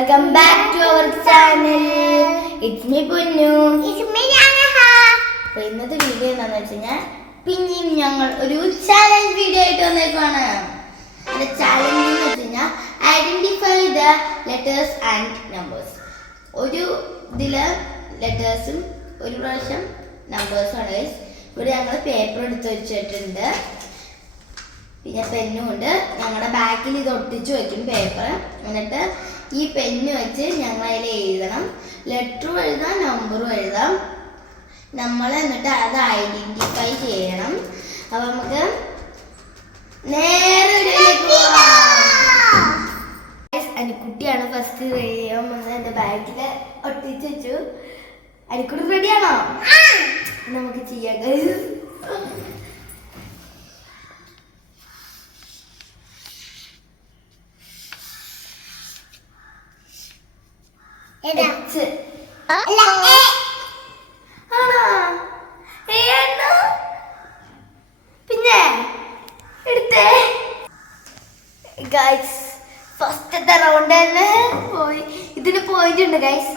Welcome back to our channel. It's me Punnu. It's me Nanaha. അപ്പോൾ ഇന്നത്തെ video എന്താണെന്ന് വെച്ച് കഴിഞ്ഞാൽ പിന്നെയും ഞങ്ങൾ ഒരു ചാലഞ്ച് വീഡിയോ ആയിട്ട് വന്നേക്കാണ്. അതിന്റെ ചാലഞ്ച് എന്ന് വെച്ച് കഴിഞ്ഞാൽ identify the letters and numbers. ഒരു ഇതില് ലെറ്റേഴ്സും ഒരു പ്രാവശ്യം നമ്പേഴ്സും ആണ് ഗൈസ്. ഇവിടെ ഞങ്ങൾ പേപ്പർ എടുത്ത് വെച്ചിട്ടുണ്ട്, പിന്നെ പെന്നും ഉണ്ട്. ഞങ്ങളുടെ ബാക്കിൽ ഇത് ഒട്ടിച്ച് വെക്കും പേപ്പർ. എന്നിട്ട് ഈ പെന്ന് വെച്ച് ഞങ്ങൾ അതിൽ എഴുതണം. ലെറ്ററും എഴുതാം, നമ്പറും എഴുതാം. നമ്മൾ എന്നിട്ട് അത് ഐഡന്റിഫൈ ചെയ്യണം. അപ്പൊ നമുക്ക് നേരെ അനിക്കുട്ടിയാണ് ഫസ്റ്റ് ചെയ്യാൻ വന്നത്. എൻ്റെ ബാഗിൽ ഒട്ടിച്ച് വെച്ചു. അനിക്കുട്ടി റെഡിയാണോ? നമുക്ക് ചെയ്യാം. പിന്നെ എടുത്തേ ഗൈസ്. ഫസ്റ്റത്തെ റൗണ്ട് തന്നെ പോയി. ഇതിന് പോയിന്റ് ഉണ്ട് ഗൈസ്.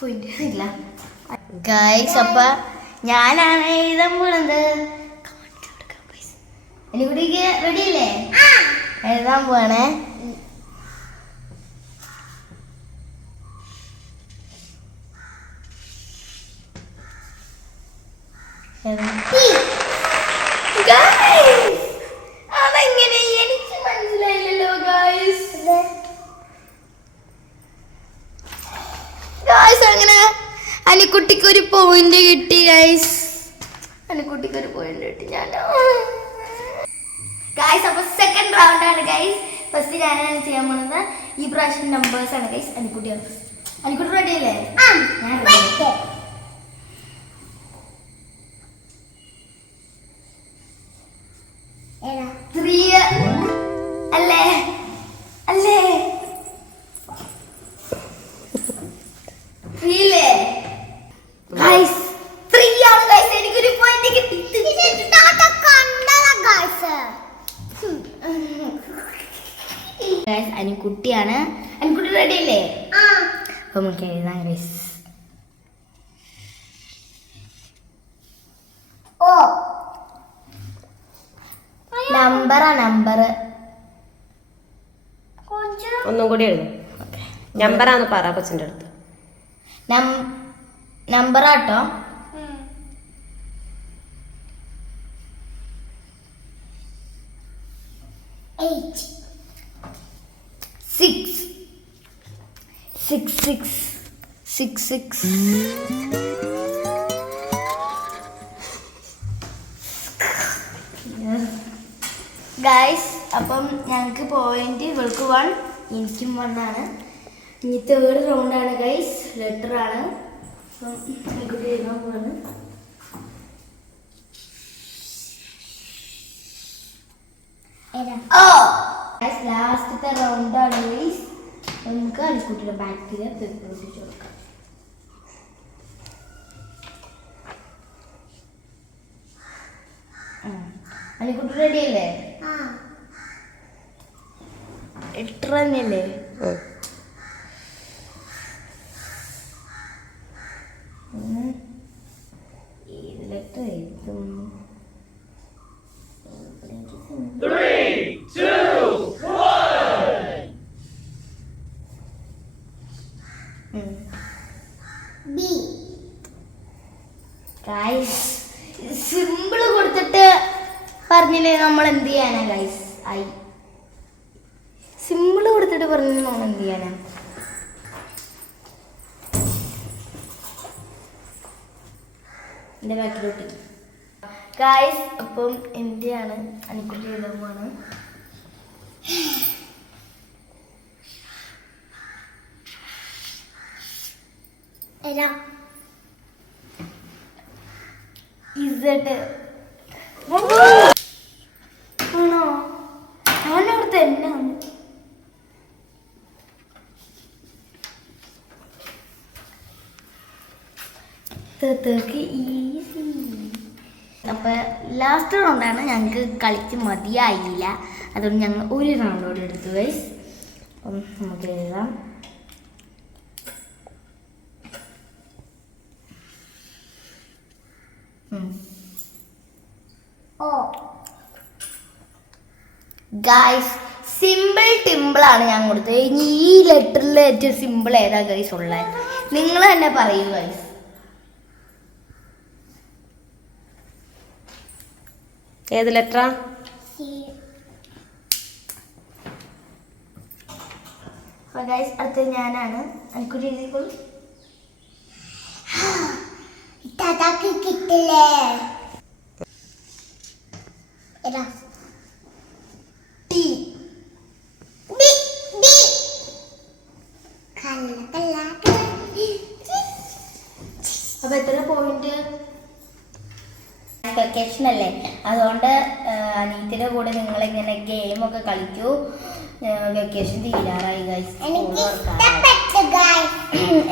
പോയിന്റ് ഇല്ല ഗൈസ്. അപ്പൊ ഞാനാണ് എഴുതാൻ പോണത്. എനിക്കുട്ടിക്ക് റെഡി അല്ലേ? എഴുതാൻ പോവാണേ. അതെങ്ങനെ എനിക്ക് മനസ്സിലായില്ലല്ലോ ഗൈസ്. ഗൈസ് അങ്ങനെ അനിക്കുട്ടിക്ക് ഒരു പോയിന്റ് കിട്ടി ഗൈസ്. അനിക്കുട്ടിക്ക് ഒരു പോയിന്റ് കിട്ടി. ഞാൻ ഗൈസ് അപ്പൊ സെക്കൻഡ് റൗണ്ട് ആണ് ഗൈസ്. ഫസ്റ്റ് ഞാനാണ് ചെയ്യാൻ പോണത്. ഈ പ്രാവശ്യം നമ്പേഴ്സ് ആണ് ഗൈസ്. അനിക്കുട്ടിയാണ് ഫസ്റ്റ്. അനിക്കുട്ടി റെഡി അല്ലേ? ഞാൻ റെഡി. 3 അല്ലേ? അല്ലേ 3 അല്ലേ ഗൈസ്? 3 ആണ് ഗൈസ്. എനിക്കൊരു പോയിന്റ് കിട്ടി. ഗൈസ് അനിക്കുട്ടിയാണ്. അനിക്കുട്ടി റെഡി അല്ലേ? അപ്പൊ നമുക്ക് എഴുതാം ഗൈസ്. നമ്പറാ നമ്പർ. ഒന്നും കൂടി എഴുതും. നമ്പറാന്ന് പറ കൊച്ചിൻ്റെ അടുത്ത്. നമ്പറാട്ടോ. സിക്സ്. ഗൈസ് അപ്പം ഞങ്ങൾക്ക് പോയിന്റ് ഇവൾക്ക് 1, എനിക്കും 1 ആണ്. ഇനി തേർഡ് റൗണ്ട് ആണ് ഗൈസ്. ലെറ്റർ ആണ്. അപ്പം എനിക്കൂടി എഴുതാൻ പോവാണ്. ലാസ്റ്റത്തെ റൗണ്ട് ആണ് ഗൈസ്. നമുക്ക് അനിക്കുട്ടിയുടെ ബാക്കിൽ പേപ്പർ ഒട്ടിച്ച് കൊടുക്കാം. അനിക്കുട്ടി റെഡി അല്ലേ? ലെറ്റർ തന്നെയല്ലേ? ഏത് ലെറ്റർ എഴുതും? 3, 2, 1. ഗൈസ് സിമ്പിൾ കൊടുത്തിട്ട് പറഞ്ഞില്ലേ നമ്മൾ എന്ത് ചെയ്യാനാ ഗൈസ്? സിമ്പിൾ കൊടുത്തിട്ട് പറഞ്ഞു നമ്മൾ എന്ത് ചെയ്യാനാ? എൻ്റെ ബാക്കിലോട്ട് ഗൈസ്. അപ്പം എന്റെയാണ്. അനിക്കുട്ടി എഴുതുമ്പോഴാണ്. ഇസഡ് ആണോ? ഞാനവിടെ തന്നെയാണ്. ഈസി. അപ്പൊ ലാസ്റ്റ് റൗണ്ടാണ്. ഞങ്ങൾക്ക് കളിച്ച് മതിയായില്ല. അതുകൊണ്ട് ഞങ്ങൾ ഒരു റൗണ്ടോടെ എടുത്തു ഗൈസ്. അപ്പം നമുക്ക് എഴുതാം. ഗൈസ് സിമ്പിൾ ടിമ്പിൾ ആണ് ഞാൻ കൊടുത്തത്. ഇനി ഈ ലെറ്ററിൽ ഏറ്റവും സിമ്പിൾ ഏതാ ഗൈസ് ഉള്ളത്? നിങ്ങൾ തന്നെ പറയൂ ഗൈസ്. ഏത് ലെറ്ററാ? അപ്പോൾ ഗൈസ് അടുത്ത ഞാനാണ്. എനിക്കൊരു എഴുതിക്കോളൂ. കിട്ടില്ലേ? ടി. അപ്പൊ എത്ര പോയിന്റ്? വെക്കേഷൻ അല്ലേ, അതുകൊണ്ട് അനീറ്റിന്റെ കൂടെ നിങ്ങൾ ഇങ്ങനെ ഗെയിമൊക്കെ കളിക്കൂ. വെക്കേഷൻ തീരാറായി ഗൈസ്.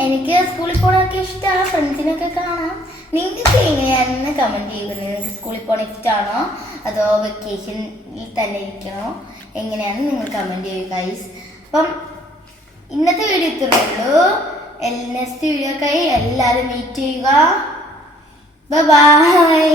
എനിക്ക് സ്കൂളിൽ പോകാനൊക്കെ ഇഷ്ടമാണ്, ഫ്രണ്ട്സിനൊക്കെ കാണാം. നിങ്ങൾക്ക് എങ്ങനെയാണെന്ന് കമൻറ്റ് ചെയ്യുക. നിങ്ങൾക്ക് സ്കൂളിൽ പോകാൻ ഇഷ്ടമാണോ അതോ വെക്കേഷനിൽ തന്നെ ഇരിക്കണോ? എങ്ങനെയാണെന്ന് നിങ്ങൾ കമൻറ്റ് ചെയ്യുക ഗൈസ്. അപ്പം ഇന്നത്തെ വീഡിയോ ഇത്രയേ ഉള്ളൂ. നെക്സ്റ്റ് വീഡിയോക്കായി എല്ലാവരും മീറ്റ് ചെയ്യുക. ബൈ.